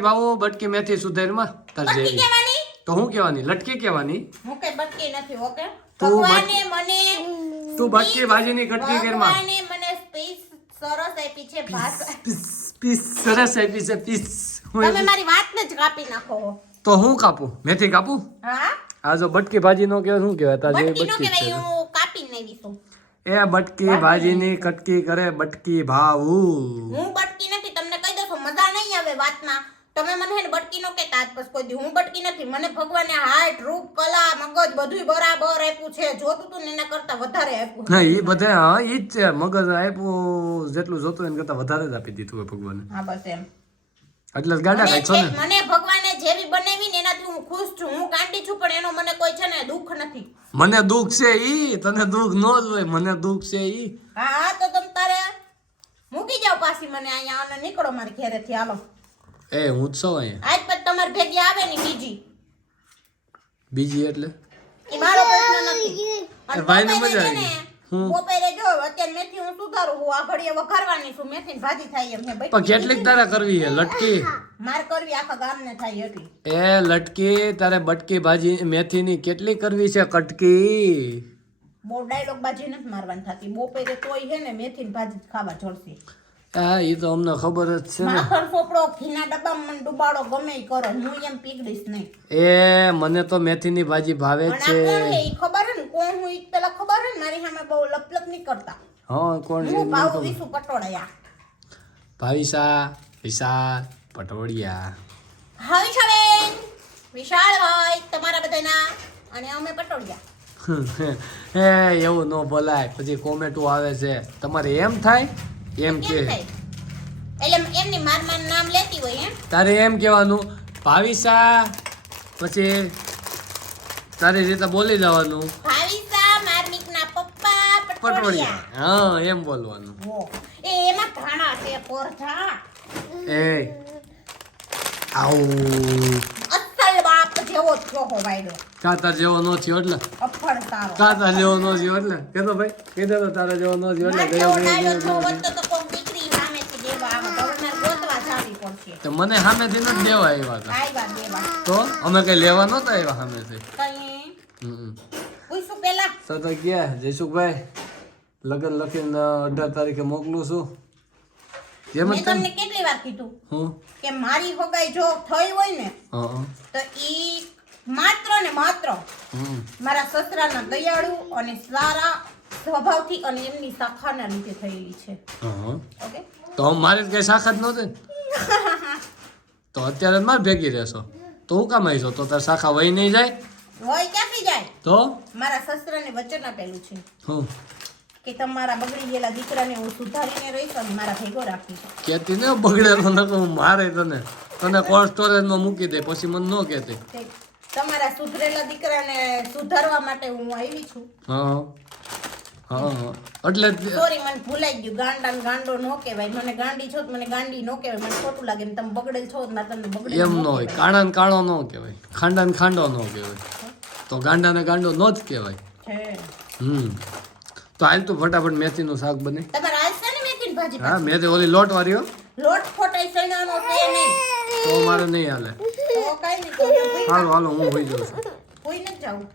બાબુ બટકી મેથી સુધારમાં તાર જેવી તો હું કહેવાની લટકી કહેવાની હું કે બટકી નથી ઓકે તું ભગવાને મને તું બટકી ભાજીની કટકી કરમાં ભગવાને મને સ્પીચ સરસ આપી છે ભાષા પીસ સરસ આપી છે પીસ તમે મારી વાતને જ કાપી નાખો તો હું કાપું મેથી કાપું હા આ જો બટકી ભાજી નો કે શું કહેવાય તાર જેવી બટકી નો બટકી કહેવાય હું કાપી નહીં દીધું એ બટકી ભાજીની કટકી કરે બટકી ભાવુ હું બટકી નથી તમને કહી દઉં છું મજા નહીં આવે વાતમાં તમે મને હે બટકી નો કહેતા આજ પછી કોઈ દી હું બટકી નથી મને ભગવાને હાઈટ રૂપ કલા મગજ બધુંય બરાબર આપ્યું છે જોતું તું ને એના કરતા વધારે આપ્યું હા ઈ બધે હા ઈ જ છે મગજ આપ્યું જેટલું જોતું એના કરતા વધારે જ આપી દીધું ભગવાને હા બસ એમ એટલે જ ગાડા ખાય છો ને મને ભગવાને જેવી બનાવી ને એનાથી હું ખુશ છું હું ગાંડી છું પણ એનો મને કોઈ છે ને દુઃખ નથી મને દુઃખ છે ઈ તને દુઃખ ન જ હોય મને દુઃખ છે ઈ હા તો તમ તારે મૂકી જાવ પાછી મને અહીંયા અને નીકળો મારી ઘરેથી હાલો એ હું જ છું અહીંયા આજ પછી તમારી ભેગી આવે ને બીજી એટલે એ મારો પ્રશ્ન નથી અને ભાઈને બપોરે મજા છે આવી ને, બપોરે જો અત્યારે મેથી હું સુધારું હું આ ઘડીએ વઘારવાની છું મેથી ની ભાજી થાય એમ છે પણ કેટલીક તારે કરવી છે લટકી માર કરવી આખા ગામને થાય હતી એ લટકી તારે બટકી ભાજી મેથીની કેટલી કરવી છે કટકી બહુ ડાયલોગ બાજી નથી મારવાની થતી બપોરે તોય છે ને મેથી ની ભાજી જ ખાવા જોડશે હા ઈ તો અમને ખબર જ છે ને માખણ સોપડો ઘીના ડબ્બામાં મને ડુબાડો ગમે ઈ કરો હું એમ પીગડીશ નહીં એ મને તો મેથીની ભાજી ભાવે જ અને છે આ કોણ હે ઈ ખબર હે ને કોણ હું ઈ પેલા ખબર હે ને મારી સામે બહુ લપલપ નહીં કરતા હા કોણ છે હું ભાવ વિસુ પટોળિયા ભાવિસા વિશાલ પટોળિયા હવે છબેન વિશાળ હોય તમારા બધાના અને અમે પટોળિયા એ એવું ન બોલાય પછી કોમેન્ટો આવે છે તમારે એમ થાય એમ કે કેમ થાય એટલે એમની માર નામ લેતી હોય એમ તારે એમ કહેવાનું ભાવિસા પછી તારી રીતે બોલી જવાનું ભાવિસા માર્મિકના પપ્પા પટોળિયા પટોળિયા હા એમ બોલવાનું હો એ એમાં ઘાણા છે પોરઠા એ આવું અસલ બાપ જેવો થયો હો વાયડો કાતર જેવો નો થયો એટલે અફળ તારો કાતર જેવો નો થયો એટલે કેતો ભાઈ કીધે તો તારા જેવો નો થયો માર એટલે જેવો ગયો, ડાયલો ગયો, થયો ગયો, હોત તો કોક દીકરી સામેથી દેવા આવે તો મારે ગોતવા જાવી પડશે તો મને સામેથી નથી દેવા આવ્યા હતા આવ્યા દેવા તો અમે કઈ લેવા નતા આવ્યા સામેથી કઈ હમ પૂછું પેલા તો ગયા જયસુખભાઈ લગન લખીને 18 તારીખે મોકલું છું જેમ જ મેં તમને કેટલી વાર કીધું હું કે મારી હગાઈ જો થઈ હોય ને હા તો ઈ માત્ર ને માત્ર મારા સસરાના દયાળુ અને સારા સ્વભાવથી અને એમની શાખાના લીધે થયેલી છે હા ઓકે તો મારી કઈ શાખા જ નહોતી ને. તો અત્યારે મારે ભેગી રહેશો તો હું કામ આવીશો તો તાર શાખા વહી નહીં જાય હોય ક્યાંથી જાય તો મારા સસરાને વચન આપેલું છે હું કે તમારા બગડી ગયેલા દીકરાને હું સુધારીને રહીશ અને મારા ભેગો રાખીશ કહેતી ને બગડેલો નકો હું મારે તને કોલ્ડ સ્ટોરેજમાં મૂકી દે પછી મને ન કહેતી તે તમારા સુધરેલા દીકરાને સુધારવા માટે હું આવી છું હા હા એટલે જ સોરી મને ભૂલાઈ ગયું ગાંડા ને ગાંડો નો કહેવાય મને ગાંડી છો તો મને ગાંડી નો કહેવાય મને ખોટું લાગે ને તમે બગડેલ છો તો મારે તમને બગડેલ એમ ન હોય કાણા ને કાળો ન કહેવાય ખાંડા ને ખાંડો ન કહેવાય તો ગાંડા ને ગાંડો ન જ કહેવાય છે તો હાલ તું ફટાફટ મેથીનું શાક બને તમારે આજ છે ને મેથીની ભાજી હા મેથી ઓલી લોટ વાળી હો લોટ ખોટાઈ સણાનો છે નહીં તો મારે નહીં હાલે તો કાઈ નહીં તો હાલો હાલો હું હોઈ જાઉં છું કોઈ નથી જાવું